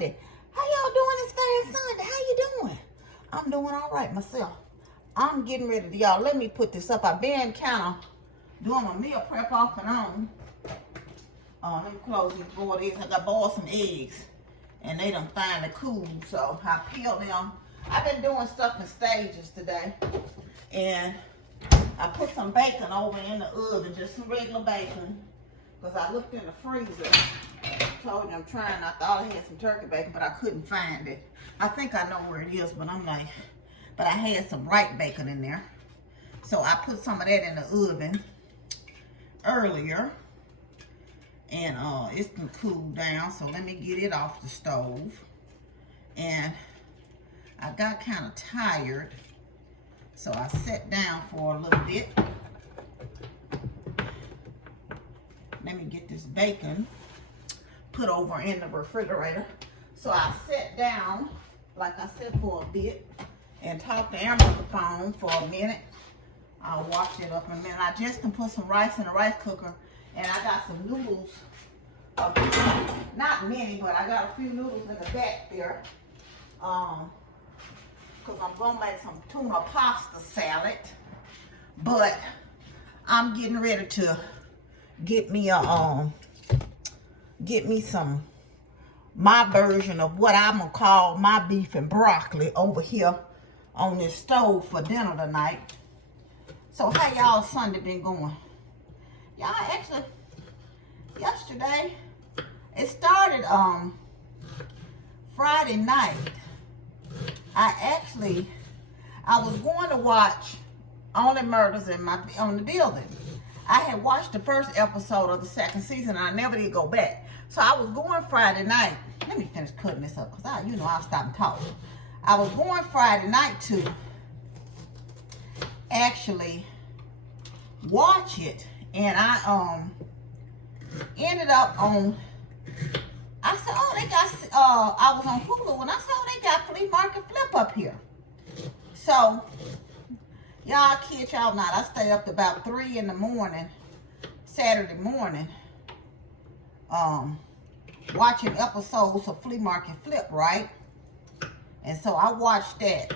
Sunday. How y'all doing this fast Sunday? How you doing? I'm doing all right myself. I'm getting ready to, y'all, let me put this up. I've been kind of doing my meal prep off and on. Let me close these boiled eggs. I got boiled some eggs and they done finally cooled, so I peeled them. I've been doing stuff in stages today, and I put some bacon over in the oven, just some regular bacon, because I looked in the freezer. Told you I'm trying. I thought I had some turkey bacon, but I couldn't find it. I think I know where it is, but I'm like, but I had some ripe bacon in there. So I put some of that in the oven earlier, and it's been cooled down. So let me get it off the stove. And I got kind of tired, so I sat down for a little bit. Let me get this bacon put over in the refrigerator. So I sat down, like I said, for a bit and talked to Amber on the phone for a minute. I'll wash it up in a minute. I just can put some rice in the rice cooker, and I got some noodles. Not many, but I got a few noodles in the back there. Because I'm going to make some tuna pasta salad. But I'm getting ready to get me some, my version of what I'm going to call my beef and broccoli over here on this stove for dinner tonight. So how y'all Sunday been going? Y'all actually, yesterday, it started Friday night. I was going to watch Only Murders on the Building. I had watched the first episode of the second season, and I never did go back. So I was going Friday night. Let me finish cutting this up, because I'll stop and talk. I was going Friday night to actually watch it, and I ended up on, I said, oh, they got, I was on Hulu, and I saw they got Flea Market Flip up here. So, y'all kid y'all not, I stayed up to about 3 in the morning, Saturday morning, watching episodes of Flea Market Flip, right? And so I watched that.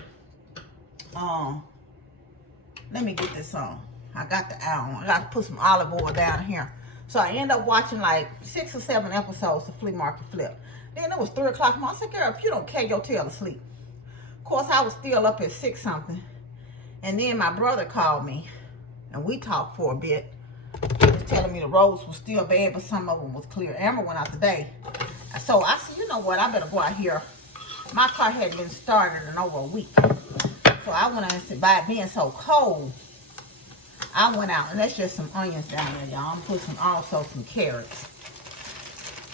Let me get this on. I got the owl. I got to put some olive oil down here. So I ended up watching like 6 or 7 episodes of Flea Market Flip. Then it was 3 o'clock. I said, girl, if you don't care, your tail asleep. Of course, I was still up at 6 something. And then my brother called me, and we talked for a bit. He was telling me the roads were still bad, but some of them was clear. Amber went out today. So I said, you know what, I better go out here. My car hadn't been started in over a week. So I went out and said, by it being so cold, I went out, and that's just some onions down there, y'all. I'm putting also some carrots.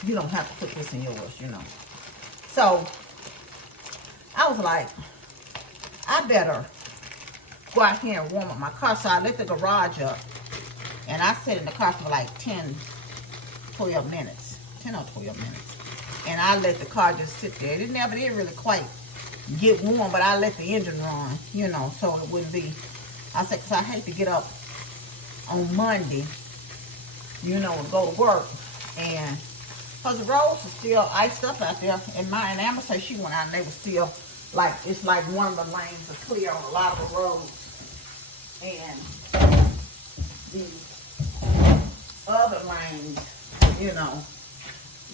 You don't have to put this in yours, you know. So I was like, I better go out here and warm up my car. So I lit the garage up, and I sat in the car for like 10, 12 minutes. 10 or 12 minutes. And I let the car just sit there. It never did really quite get warm, but I let the engine run, you know, so it wouldn't be. I said, because I hate to get up on Monday, you know, and go to work. And because the roads are still iced up out there. And Amber said she went out and they were still, like, it's like one of the lanes are clear on a lot of the roads. And the other lanes, you know,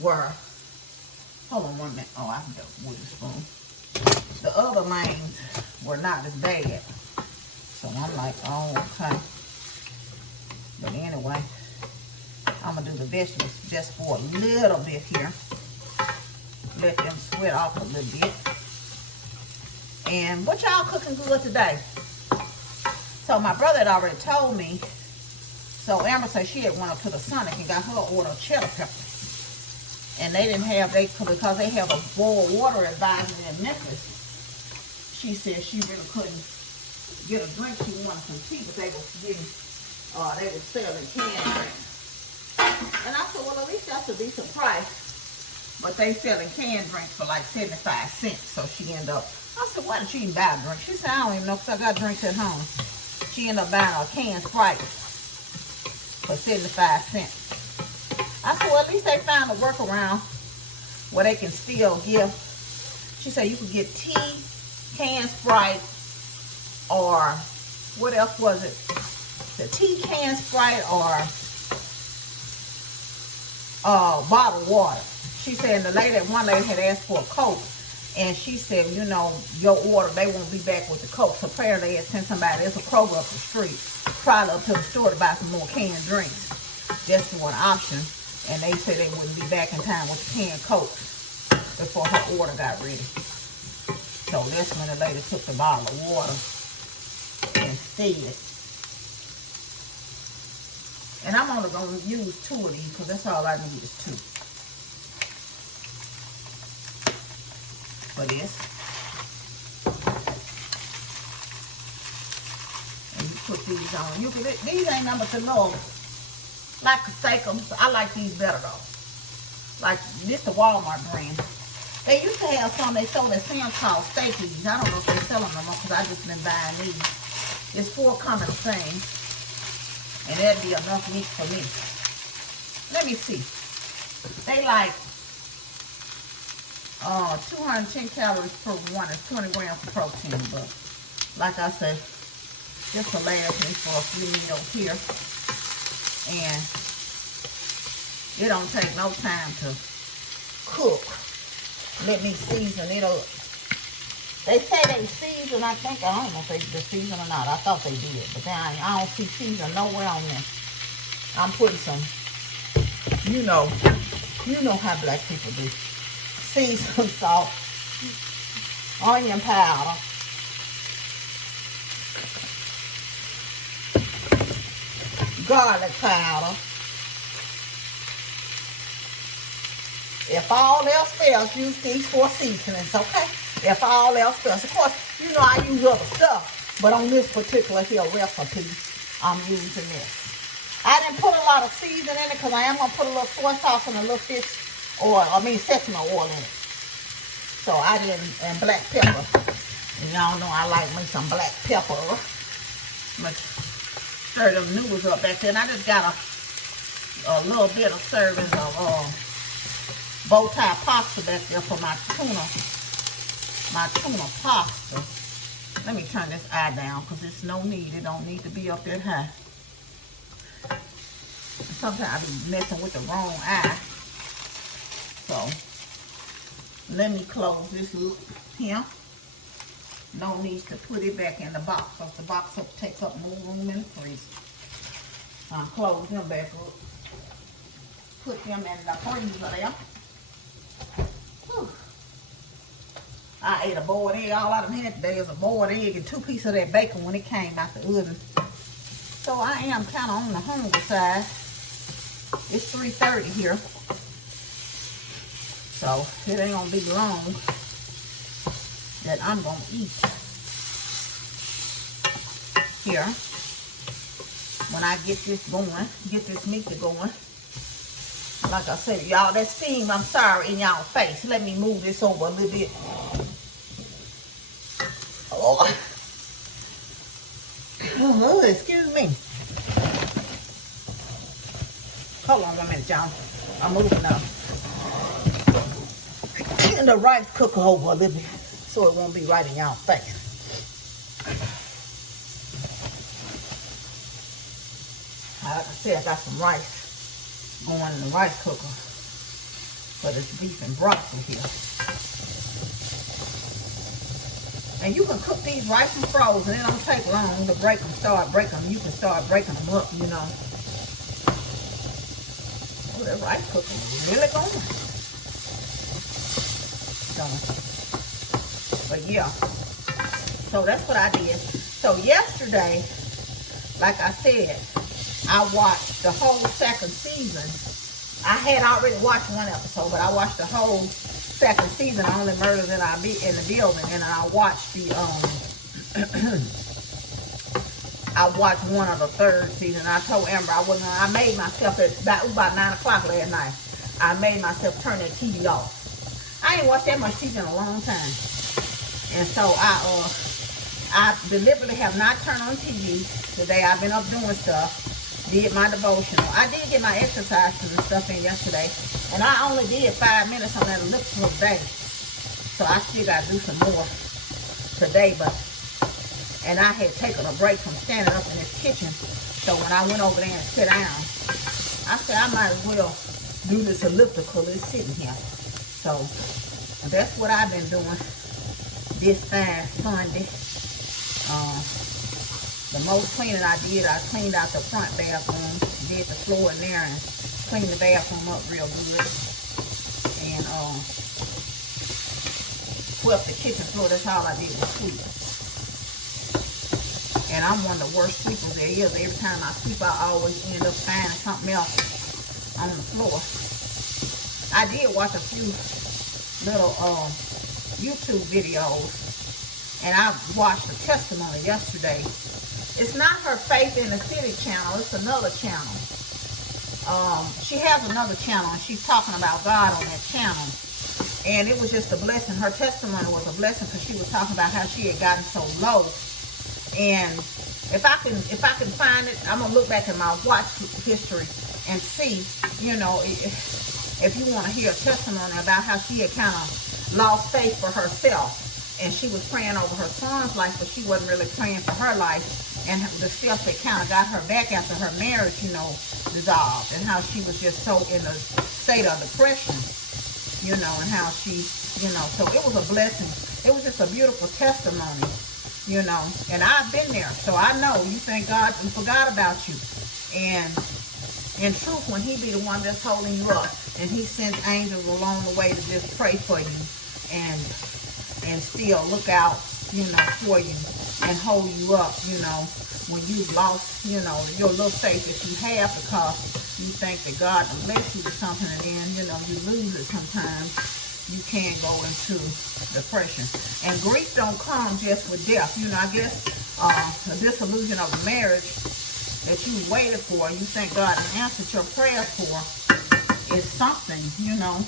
were, hold on 1 minute. Oh, I have the wooden spoon. The other lanes were not as bad. So I'm like, oh, okay. But anyway, I'm going to do the vegetables just for a little bit here. Let them sweat off a little bit. And what y'all cooking good today? So my brother had already told me. So Amber said she had went up to the Sonic and got her order of cheddar pepper. And they didn't have, because they have a boiled water advisory in Memphis. She said she really couldn't get a drink. She wanted some tea, but they were selling canned drinks. And I said, well, at least that's a decent price. But they selling canned drinks for like 75 cents. So she ended up, I said, why did she even buy a drink? She said, I don't even know, because I got drinks at home. She ended up buying a canned Sprite for 75 cents. I said, well, at least they found a workaround where they can still give. She said you could get tea, canned Sprite, or what else was it? The tea, canned Sprite, or bottled water. She said, and one lady had asked for a Coke, and she said, you know, your order, they won't be back with the Coke. So apparently they had sent somebody, there's a Kroger up the street, probably up to the store to buy some more canned drinks, just for an option. And they said they wouldn't be back in time with the canned Coke before her order got ready. So that's when the lady took the bottle of water instead. And I'm only going to use 2 of these because that's all I need is 2. For this. And you put these on. These ain't nothing but to know. Like Steakums. I like these better though. Like this the Walmart brand. They used to have some they sold at Sam's called Steakies. I don't know if they sell them no more because I just been buying these. It's 4 coming things. And that'd be enough meat for me. Let me see. They like 210 calories per one. It's 20 grams of protein. But like I said, this will last me for a few meals here. And it don't take no time to cook. Let me season it up. They say they season, I think. I don't know if they season or not. I thought they did. But then I don't see season nowhere on there. I'm putting some, you know how black people do. Seasoned salt, onion powder, garlic powder. If all else fails, use these 4 seasonings, okay? If all else fails. Of course, you know I use other stuff, but on this particular here recipe, I'm using this. I didn't put a lot of seasoning in it because I am going to put a little soy sauce and a little fish oil, sesame oil in it. So I didn't, and black pepper. And y'all know I like me some black pepper. I'm going to stir them noodles up back there. And I just got a little bit of servings of bow tie pasta back there for my tuna pasta. Let me turn this eye down because it's no need. It don't need to be up that high. Sometimes I be messing with the wrong eye. So let me close this here. No need to put it back in the box because the box takes up more room in the freezer. I'll close them back up. Put them in the freezer there. Whew. I ate a boiled egg. All I done had today is a boiled egg and 2 pieces of that bacon when it came out the oven. So I am kind of on the hungry side. It's 3:30 here. So it ain't going to be long that I'm going to eat. Here. When I get this going, get this meat going. Like I said, y'all, that steam, I'm sorry, in y'all face. Let me move this over a little bit. Oh, excuse me. Hold on 1 minute, y'all. I'm moving up. And the rice cooker over a little bit so it won't be right in y'all face. Like I said, I got some rice going in the rice cooker for this beef and broccoli here. And you can cook these rice and frozen. It don't take long to break them, You can start breaking them up, you know. Oh, that rice cooker is really going. So, but yeah. So that's what I did. So yesterday, like I said, I watched the whole 2nd season. I had already watched 1 episode, but I watched the whole 2nd season, Only Murders in the Building, and I watched the I watched 1 of the 3rd season. I told Amber I made myself at about 9 o'clock last night. I made myself turn that TV off. I ain't watched that much TV in a long time, and so I deliberately have not turned on TV today. I've been up doing stuff. Did my devotional. I did get my exercises and stuff in yesterday. And I only did 5 minutes on that elliptical day. So I still got to do some more today. And I had taken a break from standing up in this kitchen. So when I went over there and sat down, I said I might as well do this elliptical. It's sitting here. So that's what I've been doing this past Sunday. The most cleaning I did, I cleaned out the front bathroom, did the floor in there, and cleaned the bathroom up real good. And swept the kitchen floor. That's all I did was sweep. And I'm one of the worst sweepers there is. Every time I sweep, I always end up finding something else on the floor. I did watch a few little YouTube videos, and I watched a testimony yesterday. It's not her Faith in the City channel. It's another channel. She has another channel, and she's talking about God on that channel. And it was just a blessing. Her testimony was a blessing because she was talking about how she had gotten so low. And if I can find it, I'm gonna look back at my watch history and see, you know, if you want to hear a testimony about how she had kind of lost faith for herself, and she was praying over her son's life, but she wasn't really praying for her life, and the stuff that kind of got her back after her marriage, you know, dissolved, and how she was just so in a state of depression, you know, and how she, you know, so it was a blessing. It was just a beautiful testimony. You know, and I've been there, so I know you think God forgot about you. And in truth, when he be the one that's holding you up, and he sends angels along the way to just pray for you and still look out, you know, for you and hold you up, you know, when you've lost, you know, your little faith that you have because you think that God will bless you with something, and then, you know, you lose it sometimes. You can go into depression. And grief don't come just with death. You know, I guess the disillusion of a marriage that you waited for, you think God answered your prayers for, is something, you know,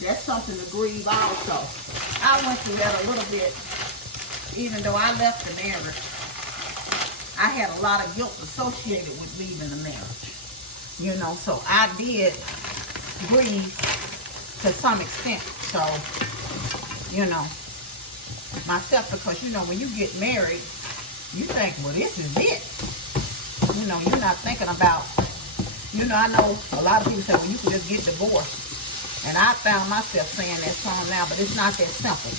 that's something to grieve also. I went through that a little bit. Even though I left the marriage, I had a lot of guilt associated with leaving the marriage. You know, so I did grieve to some extent. So, you know, myself, because, you know, when you get married, you think, well, this is it. You know, you're not thinking about, you know, I know a lot of people say, well, you can just get divorced. And I found myself saying that song now, but it's not that simple.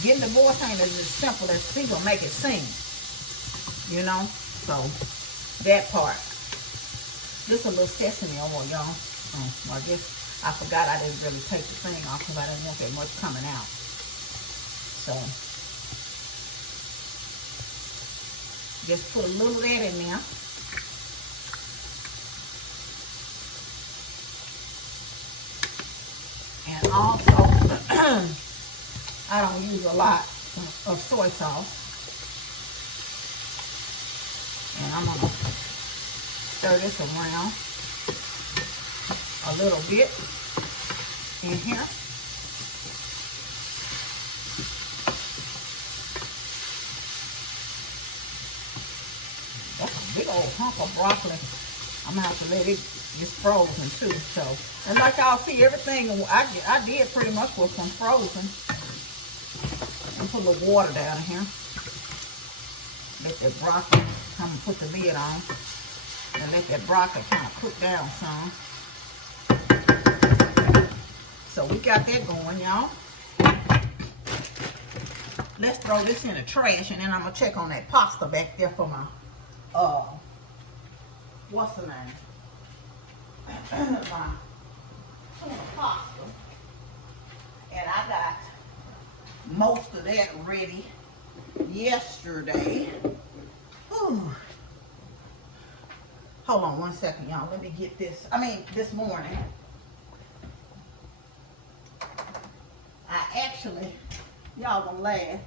Getting divorced ain't as simple as people make it seem. You know? So, that part. Just a little sesame oil, y'all. Well, I guess I forgot I didn't really take the thing off because I didn't want that much coming out. So, just put a little of that in there. And also, I don't use a lot of soy sauce. And I'm going to stir this around a little bit in here. That's a big old hunk of broccoli. I'm going to have to let it get frozen too. So, and like y'all see, everything I did pretty much was from frozen. And put a little water down in here. Let that broccoli, I'm going to put the lid on. And let that broccoli kind of cook down some. So we got that going, y'all. Let's throw this in the trash, and then I'm gonna check on that pasta back there for my what's the name? My tuna pasta. And I got most of that ready yesterday. Ooh. Hold on one second, y'all. Let me get this. This morning. I actually, y'all gonna laugh.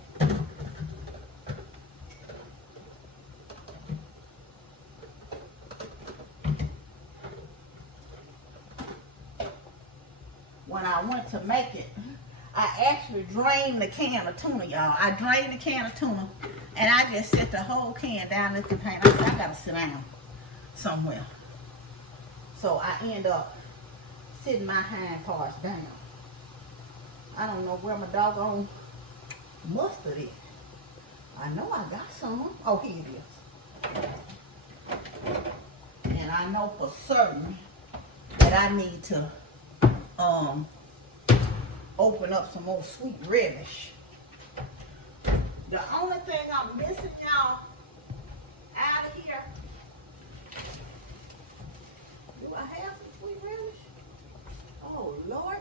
When I went to make it, I actually drained the can of tuna, y'all. I drained the can of tuna, and I just set the whole can down in the container. I said, I gotta sit down somewhere. So I end up sitting my hind parts down. I don't know where my doggone mustard is. I know I got some. Oh, here it is. And I know for certain that I need to open up some more sweet relish. The only thing I'm missing, y'all, out of here, do I have some sweet relish? Oh, Lord.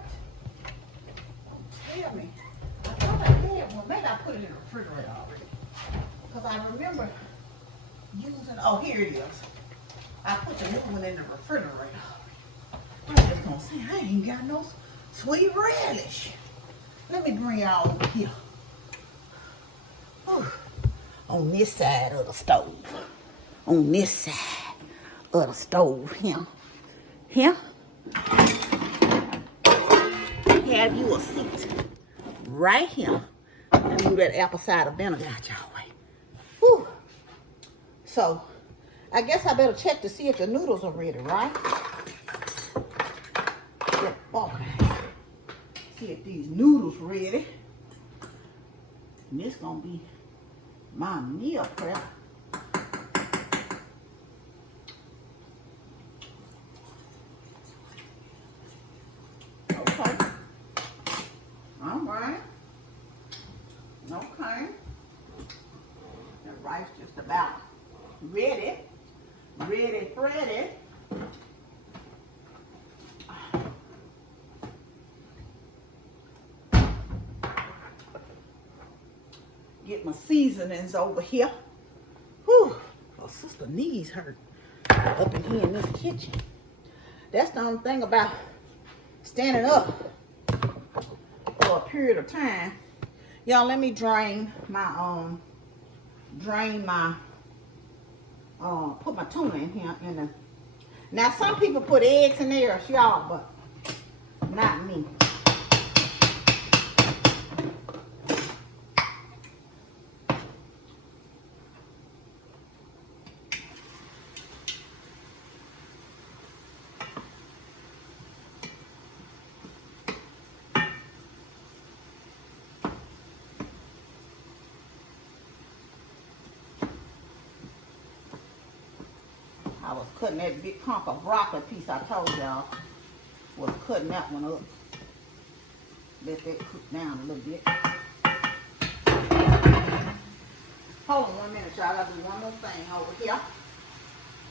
Don't tell me. I thought I had one. Maybe I put it in the refrigerator already. Because I remember using, oh, here it is. I put the new one in the refrigerator. I'm just going to say, I ain't got no sweet relish. Let me bring y'all over here. Whew. On this side of the stove. On this side of the stove. Here. Here. Have you a seat right here. Let me move that apple cider vinegar out y'all way. Whew. So, I guess I better check to see if the noodles are ready, right? Yeah, okay. See if these noodles ready. And this gonna be my meal prep. Okay. All right. Okay. The rice just about ready. Ready, Freddy. Get my seasonings over here. Whew. My sister knees hurt up in here in this kitchen. That's the only thing about standing up for a period of time. Y'all, let me drain my put my tuna in here. Now some people put eggs in there, y'all, but not me. I was cutting that big hunk of broccoli piece I told y'all. Was cutting that one up. Let that cook down a little bit. Hold on 1 minute, y'all. I gotta do one more thing over here.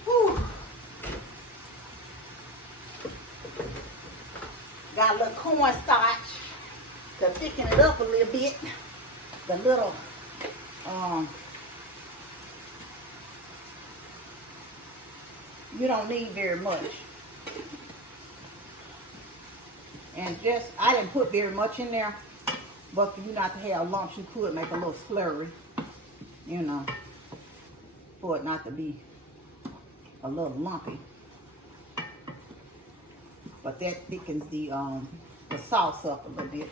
Whew. Got a little cornstarch to thicken it up a little bit. The little you don't need very much. And just, I didn't put very much in there, but for you not to have lumps, you could make a little slurry, you know, for it not to be a little lumpy. But that thickens the sauce up a little bit.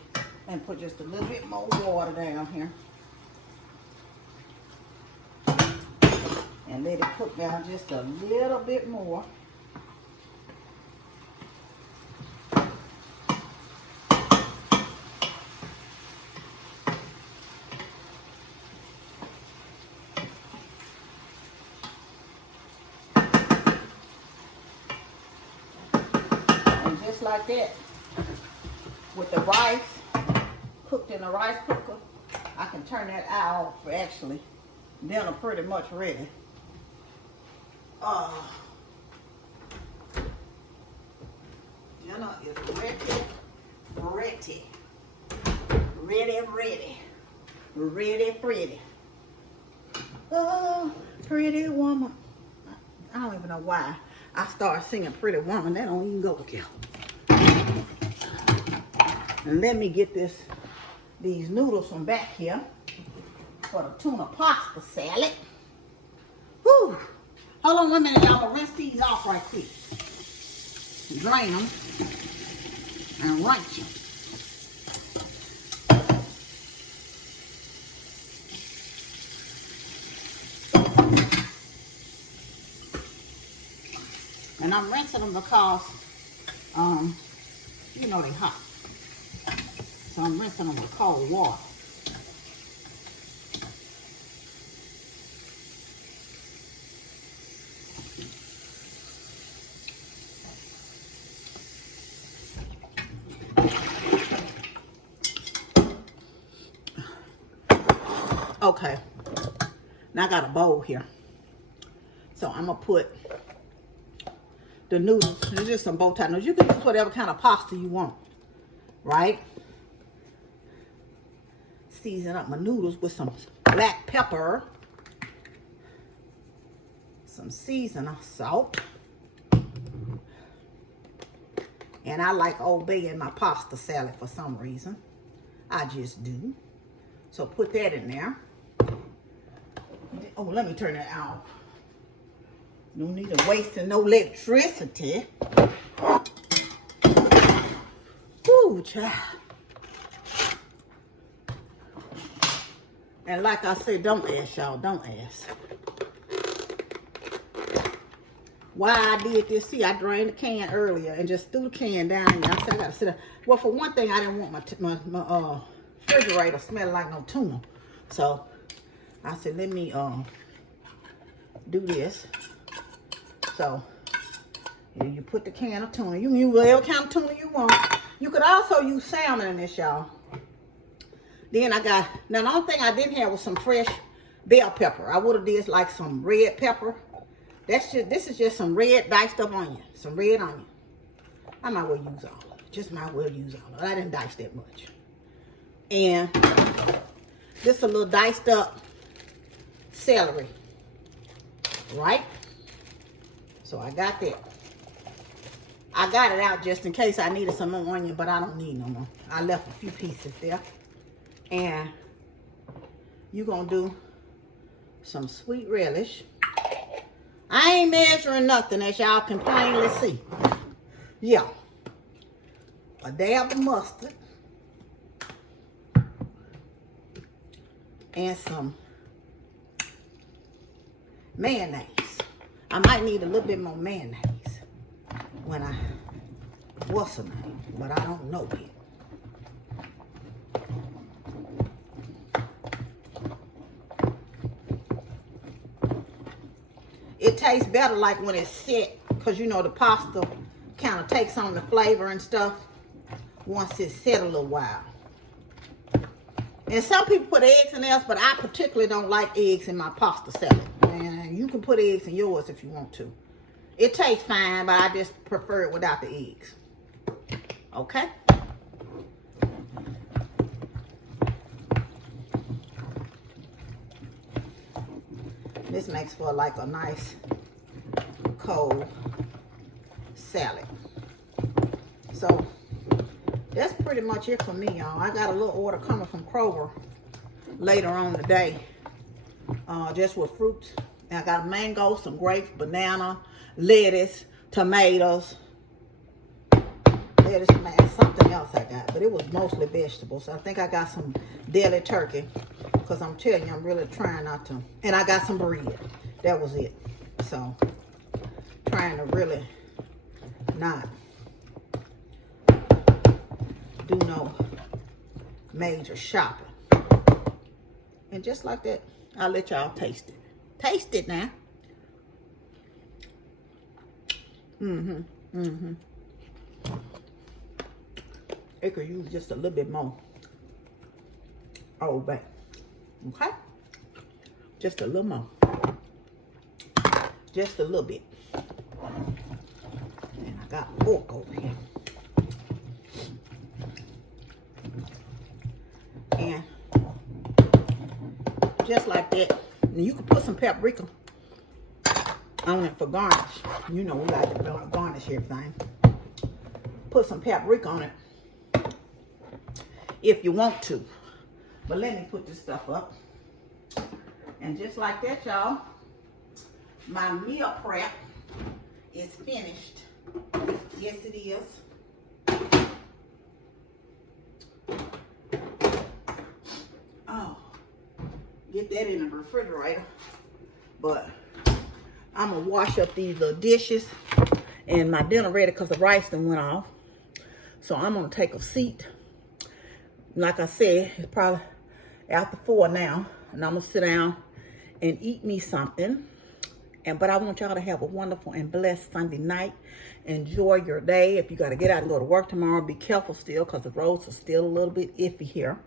And put just a little bit more water down here. And let it cook down just a little bit more. And just like that, with the rice cooked in a rice cooker, I can turn that out for actually dinner pretty much ready. Dinner is ready. Oh, pretty woman. I don't even know why I started singing Pretty Woman. That don't even go together. And let me get these noodles from back here for the tuna pasta salad. Whew. Hold on 1 minute, y'all. I'm gonna rinse these off right quick. Drain them and rinse them. I'm rinsing them because, you know they hot. So I'm rinsing them with cold water. Okay, now I got a bowl here. So I'm gonna put the noodles. There's just some bow tie noodles. You can use whatever kind of pasta you want, right? Season up my noodles with some black pepper, some seasoning salt, and I like Old Bay in my pasta salad for some reason. I just do. So put that in there. Oh, let me turn that out. No need to waste no electricity. Ooh, child. And like I said, don't ask, y'all. Don't ask. Why I did this, see, I drained the can earlier and just threw the can down here. I said, I gotta sit down. Well, for one thing, I didn't want my refrigerator smelling like no tuna. So, I said, let me do this. So, you put the can of tuna. You can use whatever kind of tuna you want. You could also use salmon in this, y'all. Then I got, now the only thing I didn't have was some fresh bell pepper. I would have did like some red pepper. This is just some red diced up onion. Some red onion. I might well use all of it. Just might well use all of it. I didn't dice that much. And just a little diced up celery. Right? So I got that. I got it out just in case I needed some more onion, but I don't need no more. I left a few pieces there. And you're going to do some sweet relish. I ain't measuring nothing, as y'all can plainly see. Yeah. A dab of mustard. And some mayonnaise. I might need a little bit more mayonnaise when I, what's her name? But I don't know yet. It tastes better like when it's set, because you know the pasta kind of takes on the flavor and stuff once it's set a little while. And some people put eggs in theirs, but I particularly don't like eggs in my pasta salad. And you can put eggs in yours if you want to. It tastes fine, but I just prefer it without the eggs. Okay? This makes for like a nice cold salad. So that's pretty much it for me, y'all. I got a little order coming from Kroger later on today, just with fruits. And I got mango, some grapes, banana, lettuce, tomatoes, something else I got, but it was mostly vegetables. So I think I got some deli turkey, because I'm telling you, I'm really trying not to. And I got some bread. That was it. So trying to really not do no major shopping. And just like that, I'll let y'all taste it. Taste it now. It could use just a little bit more Old Bay. Okay? Just a little more. Just a little bit. And I got a fork over here. And just like that. Now you can put some paprika on it for garnish. You know we like to garnish everything. Put some paprika on it if you want to. But let me put this stuff up. And just like that, y'all, my meal prep is finished. Yes, it is. Oh, get that in the refrigerator. But I'm gonna wash up these little dishes And my dinner ready because the rice done went off. So I'm going to take a seat. Like I said, it's probably after 4 now. And I'm going to sit down and eat me something. But I want y'all to have a wonderful and blessed Sunday night. Enjoy your day. If you got to get out and go to work tomorrow, be careful still because the roads are still a little bit iffy here.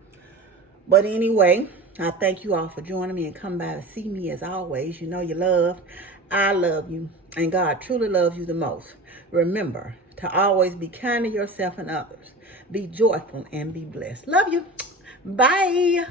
But anyway, I thank you all for joining me and come by to see me as always. You know you're loved. I love you. And God truly loves you the most. Remember to always be kind to yourself and others. Be joyful and be blessed. Love you. Bye.